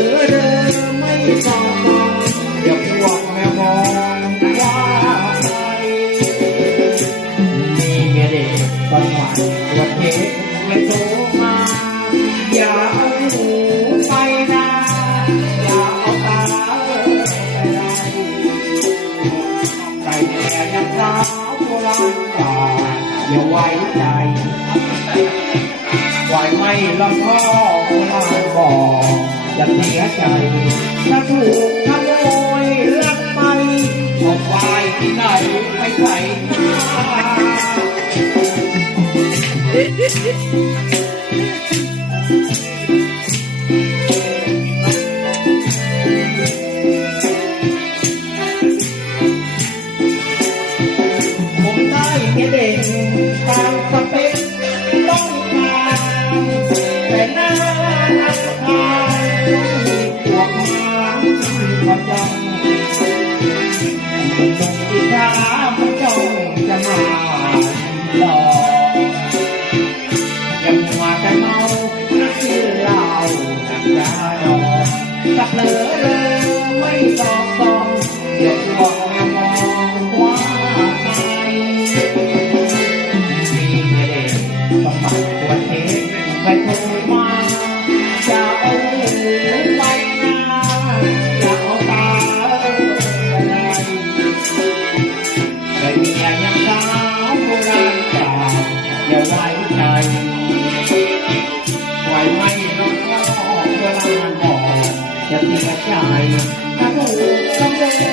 อเผลอเรอไม่สองมองอย่าพวกแม่มองว่าใครมีเมียเด็กตอนหวานตัวเค้กและโทรมา อย่าเอาหูไปนะอย่าเอาตาไปได้ใส่แก่ยังสาวโบราณกาอย่าไว้ใจไหวไม่ลำพ่อโบราณบอก อย่าเสียใจ ถ้าถูกขโมยลักไปเอาไว้ที่ไหนไปใส่หน้าผมได้เมียเด็กตาม ที่ขามันจ้องจะมาหลอกย่ามัวแต่เมานักกินเหล้านักยาดองสักเหลอเลยไม่ตอบตองอย่าพวกม่มองว่าใครมีเด็กต้องมาปวเทไปโทร องเวลาบอก